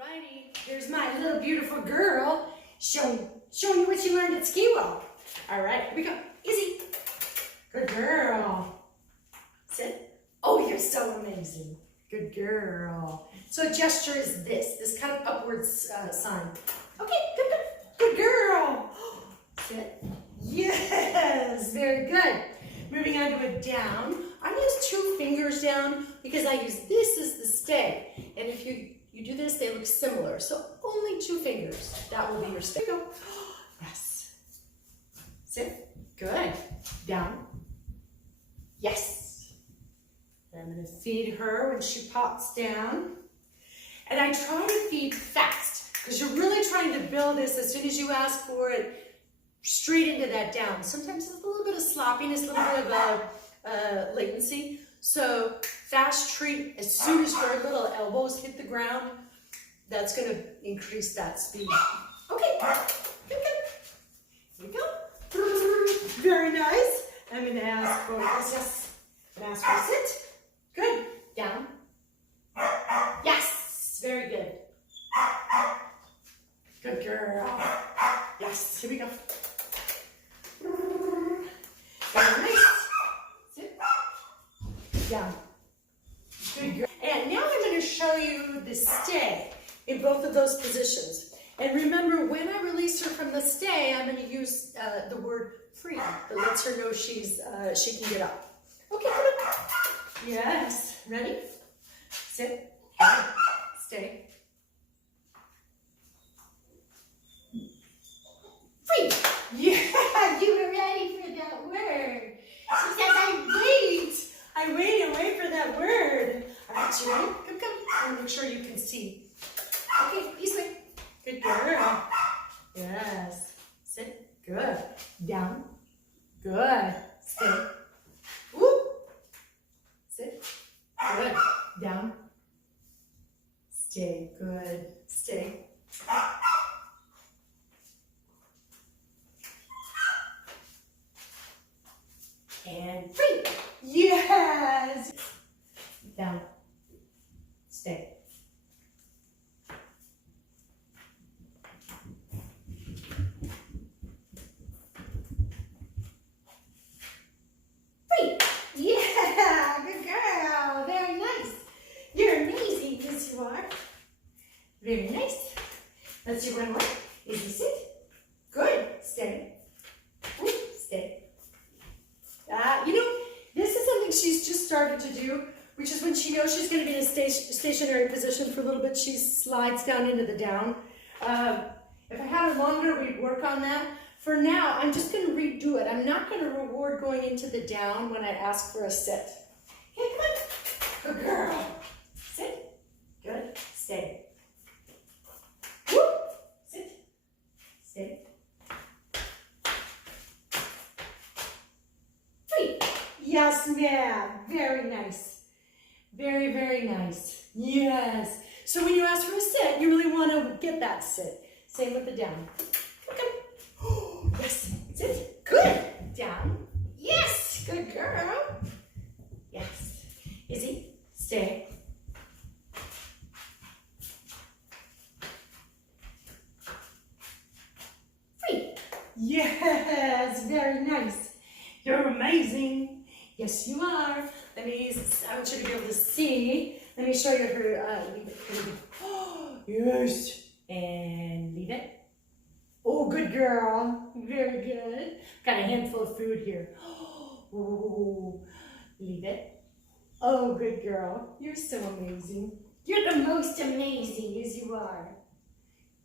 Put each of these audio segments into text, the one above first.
Alrighty, here's my little beautiful girl showing you what she learned at Ski-Well. Alright, here we go. Izzy. Good girl. Sit. Oh, you're so amazing. Good girl. So a gesture is this kind of upwards sign. Okay, good girl. Sit. Yes, very good. Moving on to a down. I use 2 fingers down because I use this as the stay. And if you do this, they look similar. So only 2 fingers. That will be your stay. Here we go. Yes. Sit. Good. Down. Yes. And I'm going to feed her when she pops down. And I try to feed fast because you're really trying to build this as soon as you ask for it, straight into that down. Sometimes there's a little bit of sloppiness, a little bit of latency. So fast treat as soon as your little elbows hit the ground. That's going to increase that speed. Okay, good. Here we go. Very nice. I'm going to ask for yes. I'm going to ask for sit. Good. Down. Yes. Very good. Good girl. Yes. Here we go. Very nice. Sit. Down. Good girl. And now I'm going to show you the stay in both of those positions. And remember, when I release her from the stay, I'm going to use the word free that lets her know she can get up. Okay, come on. Yes. Ready? Sit. Stay. Free. Yeah, you were ready for that word. She says, I wait and wait for that word. All right, you ready? Come. I want to make sure you can see. Okay, this way. Good girl. Yes. Sit. Good. Down. Good. Stay. Whoop. Sit. Good. Down. Stay. Good. Stay. And free. Yes. Down. Stay. Free. Yeah, good girl. Very nice. You're amazing. Yes, you are. Very nice. Let's do one more. Izzy, sit. Good. Stay. Ooh, stay. This is something she's just started to do, which is when she knows she's going to be in a stationary position for a little bit, she slides down into the down. If I had her longer, we'd work on that. For now, I'm just going to redo it. I'm not going to reward going into the down when I ask for a sit. Okay, come on. Good girl. Sit. Good. Stay. Whoop. Sit. Stay. Yes, ma'am. Very nice. Very, very nice. Yes. So when you ask for a sit, you really want to get that sit. Same with the down. Okay. Yes. Sit. Good. Down. Yes. Good girl. Yes. Izzy, stay. Free. Yes. Very nice. You're amazing. Yes, you are. I want you to be able to see. Let me show you her, leave it. Yes. And leave it. Oh, good girl. Very good. Got a handful of food here. Oh, leave it. Oh, good girl. You're so amazing. You're the most amazing, as you are.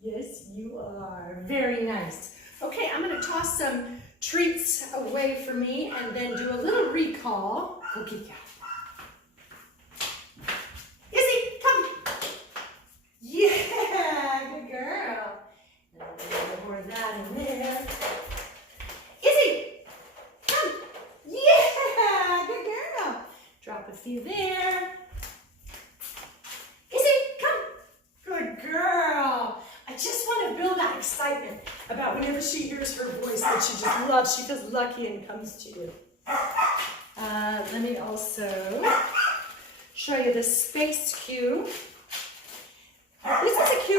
Yes, you are. Very nice. Okay, I'm going to toss some treats away for me and then do a little recall. Okay, Izzy, come. Yeah, good girl. And I'm going to pour that in there. Izzy, come. Yeah, good girl. Drop a few there. Izzy, come. Good girl. I just want to build that excitement about whenever she hears her voice that she just loves, she feels lucky and comes to you. Let me also show you the space cue. This is a cue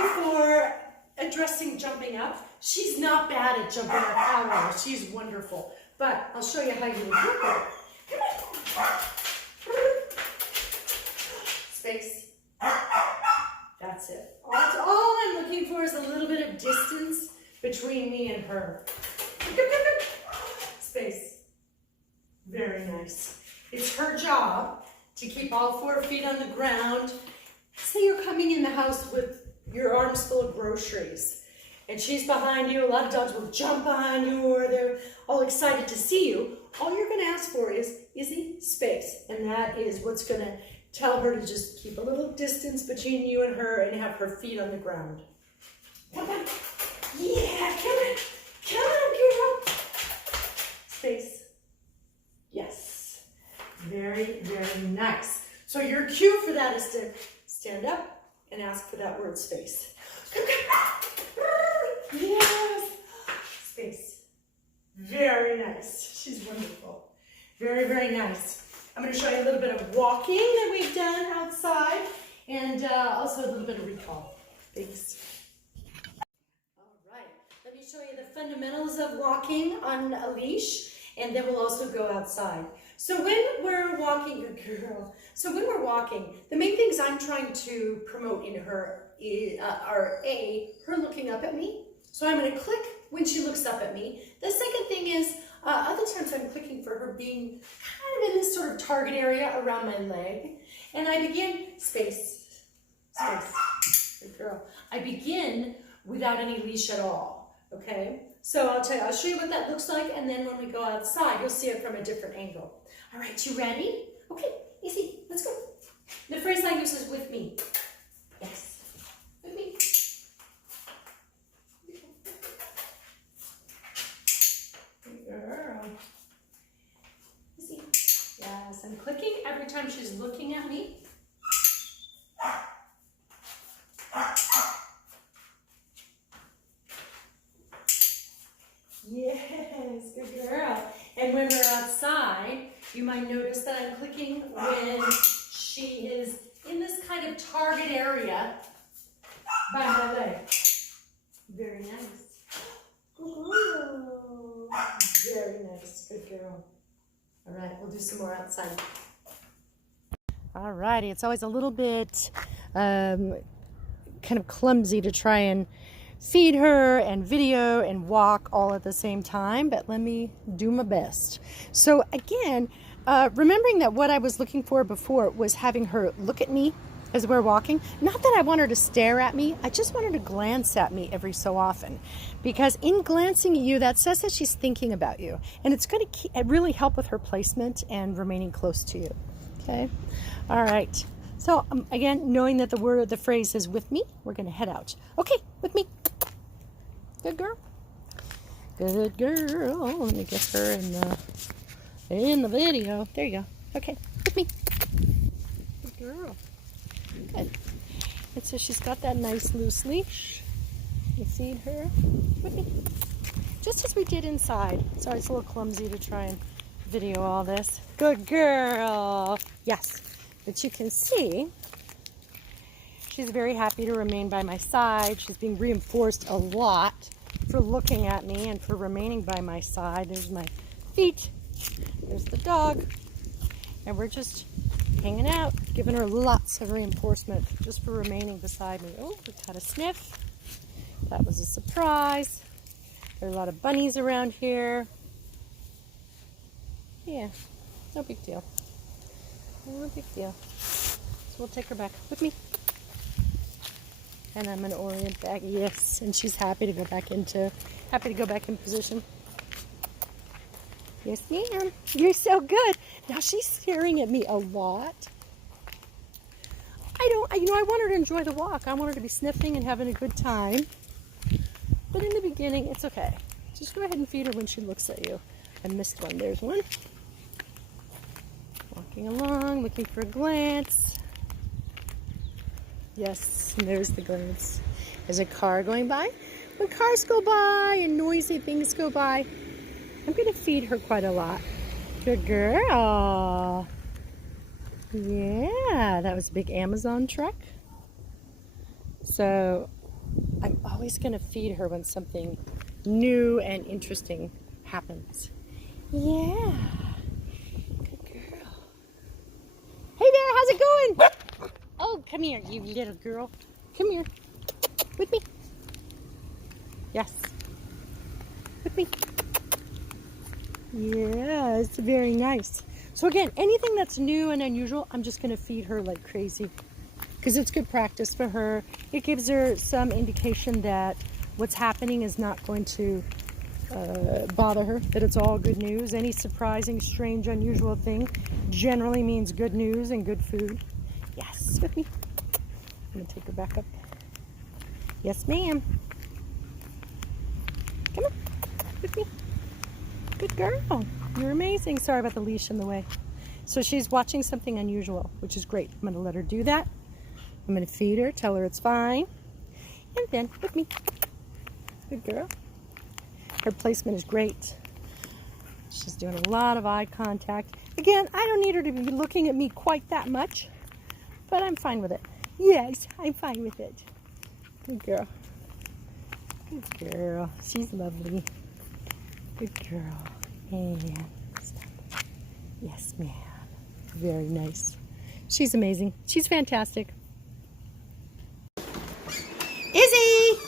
addressing jumping up, she's not bad at jumping up either. She's wonderful. But I'll show you how you would do it. Come on. Space. That's it. All I'm looking for is a little bit of distance between me and her. Space. Very nice. It's her job to keep all 4 feet on the ground. Say you're coming in the house with your arms full of groceries and she's behind you. A lot of dogs will jump on you or they're all excited to see you. All you're going to ask for is Izzy, space. And that is what's going to tell her to just keep a little distance between you and her and have her feet on the ground. Come on. Yeah, come on. Come on, girl. Space. Yes. Very, very nice. So your cue for that is to stand up and ask for that word space. Yes. Space. Very nice. She's wonderful. Very, very nice. I'm going to show you a little bit of walking that we've done outside and also a little bit of recall. Thanks. All right. Let me show you the fundamentals of walking on a leash and then we'll also go outside. So when we're walking, good girl. So when we're walking, the main things I'm trying to promote in her are her looking up at me. So I'm going to click when she looks up at me. The second thing is, other times I'm clicking for her being kind of in this sort of target area around my leg. And I begin, space, good girl. I begin without any leash at all, okay? So I'll show you what that looks like, and then when we go outside, you'll see it from a different angle. All right, you ready? Okay, Izzy, let's go. The phrase I use is with me. Yes, with me. Good girl. Izzy. Yes, I'm clicking every time she's looking at me. Yes, good girl. And when we're outside, you might notice that I'm clicking when she is in this kind of target area by my leg. Very nice. Ooh, very nice, good girl. All right, we'll do some more outside. All righty, it's always a little bit kind of clumsy to try and feed her and video and walk all at the same time, but let me do my best. So again, remembering that what I was looking for before was having her look at me as we're walking. Not that I want her to stare at me, I just want her to glance at me every so often, because in glancing at you, that says that she's thinking about you, and it's going to really help with her placement and remaining close to you. Okay, all right. So again, knowing that the phrase is with me, we're going to head out. Okay, with me. Good girl. Good girl. Let me get her in the video. There you go. Okay, with me. Good girl. Good. And so she's got that nice loose leash. You feed her. With me. Just as we did inside. Sorry, it's a little clumsy to try and video all this. Good girl. Yes. But you can see she's very happy to remain by my side. She's being reinforced a lot for looking at me and for remaining by my side. There's my feet. There's the dog. And we're just hanging out, giving her lots of reinforcement just for remaining beside me. Oh, we got a sniff. That was a surprise. There are a lot of bunnies around here. Yeah, no big deal. No big deal. So we'll take her back with me. And I'm going to orient back. Yes, and she's happy to go back in position. Yes, ma'am. You're so good. Now she's staring at me a lot. I want her to enjoy the walk. I want her to be sniffing and having a good time. But in the beginning, it's okay. Just go ahead and feed her when she looks at you. I missed one. There's one. Walking along, looking for a glance. Yes, and there's the glance. There's a car going by. When cars go by and noisy things go by, I'm going to feed her quite a lot. Good girl. Yeah, that was a big Amazon truck. So, always going to feed her when something new and interesting happens. Yeah. Good girl. Hey there, how's it going? Oh, come here, you little girl. Come here. With me. Yes. With me. Yeah, it's very nice. So again, anything that's new and unusual, I'm just going to feed her like crazy. Because it's good practice for her. It gives her some indication that what's happening is not going to bother her, that it's all good news. Any surprising, strange, unusual thing generally means good news and good food. Yes, with me. I'm going to take her back up. Yes, ma'am. Come on, with me. Good girl. You're amazing. Sorry about the leash in the way. So she's watching something unusual, which is great. I'm going to let her do that. I'm going to feed her, tell her it's fine, and then with me. Good girl. Her placement is great. She's doing a lot of eye contact. Again, I don't need her to be looking at me quite that much, but I'm fine with it. Yes, I'm fine with it. Good girl. Good girl. She's lovely. Good girl. And stop. Yes, ma'am. Very nice. She's amazing. She's fantastic. Izzy,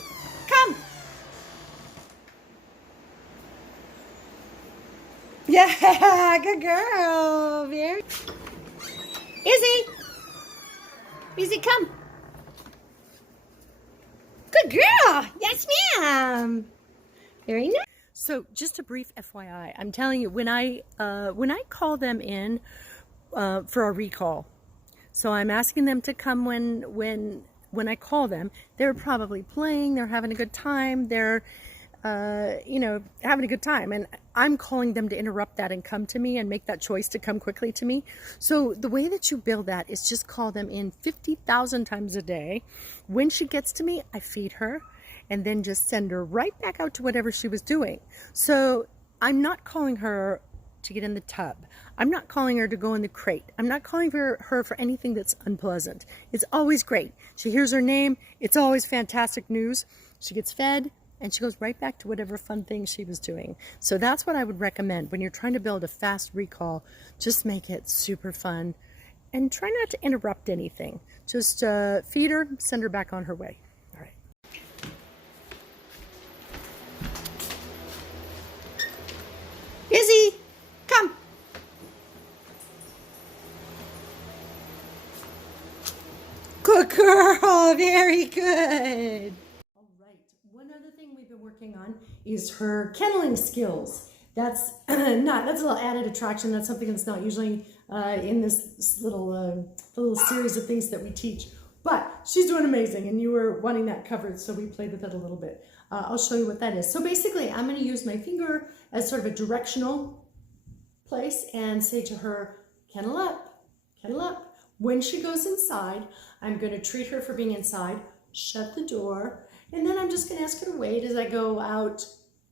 come. Yeah, good girl. Very. Izzy, come. Good girl. Yes, ma'am. Very nice. So, just a brief FYI. I'm telling you, when I call them in for a recall, so I'm asking them to come when I call them. They're probably playing, they're having a good time, they're having a good time, and I'm calling them to interrupt that and come to me and make that choice to come quickly to me. So the way that you build that is just call them in 50,000 times a day. When she gets to me, I feed her and then just send her right back out to whatever she was doing. So I'm not calling her to get in the tub. I'm not calling her to go in the crate. I'm not calling her for anything that's unpleasant. It's always great. She hears her name. It's always fantastic news. She gets fed and she goes right back to whatever fun thing she was doing. So that's what I would recommend when you're trying to build a fast recall. Just make it super fun and try not to interrupt anything. Just feed her, send her back on her way. All right. Izzy, come. Good girl, very good. All right, one other thing we've been working on is her kenneling skills. That's that's a little added attraction. That's something that's not usually in this little series of things that we teach. But she's doing amazing, and you were wanting that covered, so we played with it a little bit. I'll show you what that is. So basically, I'm going to use my finger as sort of a directional place and say to her, kennel up, kennel up. When she goes inside, I'm going to treat her for being inside, shut the door, and then I'm just going to ask her to wait as I go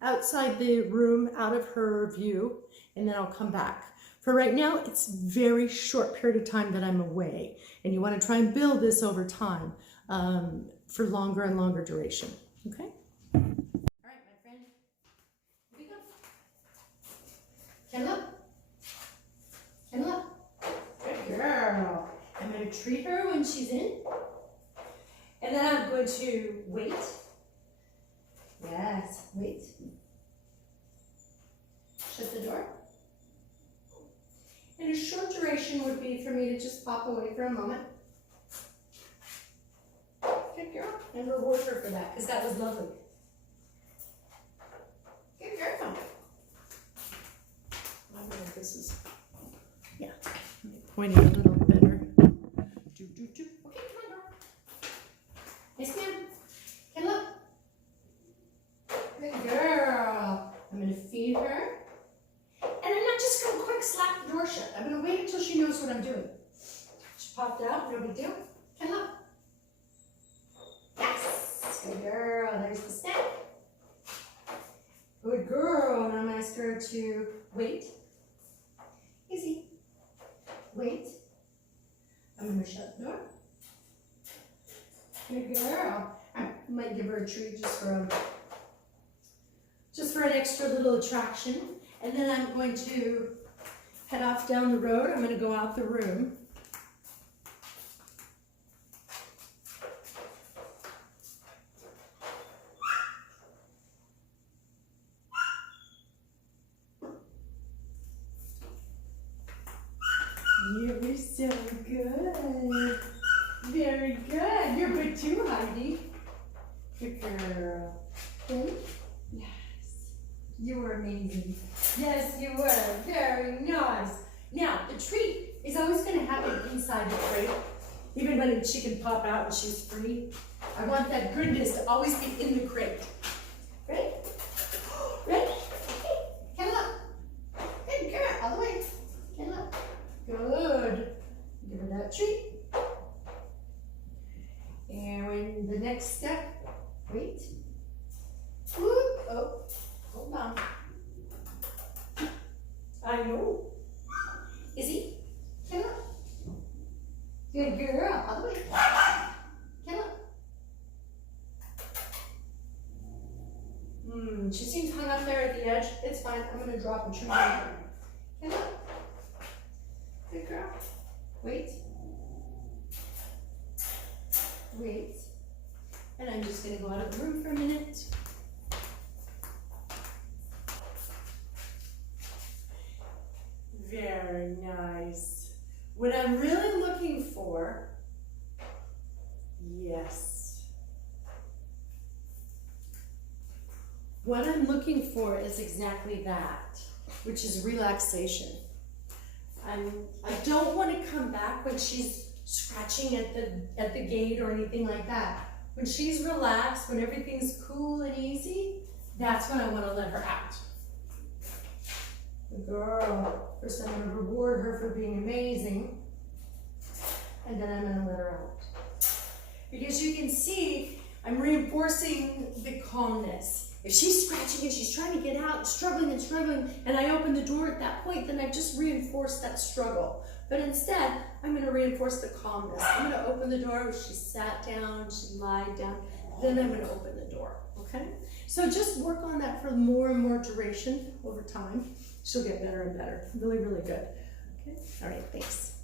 outside the room, out of her view, and then I'll come back. For right now, it's a very short period of time that I'm away, and you want to try and build this over time for longer and longer duration, okay? All right, my friend, here we go. Kennel up. Kennel up. Good girl. I'm going to treat her when she's in, and then I'm going to wait. Yes, wait. Shut the door. And a short duration would be for me to just pop away for a moment. Good girl. And reward her for that, because that was lovely. Good girl. I don't know if this is, yeah, pointing a little better. Okay, come on, girl. Yes, ma'am. Kennel up. Good girl. I'm going to feed her. And I'm not just going to quick slap the door shut. I'm going to wait until she knows what I'm doing. She popped out, no big deal. Kennel up. Yes. Good girl. There's the snack. Good girl. And I'm going to ask her to wait. Easy. Wait. I'm going to shut the door. Good girl. Might give her a treat just for an extra little attraction. And then I'm going to head off down the road. I'm going to go out the room. You're so good. Very good. You're good too, Heidi. Good girl. Okay. Yes. You were amazing. Yes, you were. Very nice. Now, the treat is always going to happen inside the crate. Even when she can pop out and she's free. I want that goodness to always be in the crate. Ready? Ready? Come up. Good girl. All the way. Come up. Good. Give her that treat. And when the next step, wait. Whoop. Oh, hold on. I know. Izzy, come up. Good girl. All the way. Come up. She seems hung up there at the edge. It's fine. I'm going to drop a treat on her. Come up. Good girl. Wait. Wait. And I'm just going to go out of the room for a minute. Very nice. What I'm really looking for, yes. What I'm looking for is exactly that, which is relaxation. I don't want to come back when she's scratching at the gate or anything like that. When she's relaxed, when everything's cool and easy, that's when I want to let her out. Good girl. First I'm going to reward her for being amazing, and then I'm going to let her out. Because you can see I'm reinforcing the calmness. If she's scratching and she's trying to get out, struggling, and I open the door at that point, then I've just reinforced that struggle. But instead, I'm going to reinforce the calmness. I'm going to open the door. She sat down, she lied down. Then I'm going to open the door, okay? So just work on that for more and more duration over time. She'll get better and better. Really, really good. Okay? All right, thanks.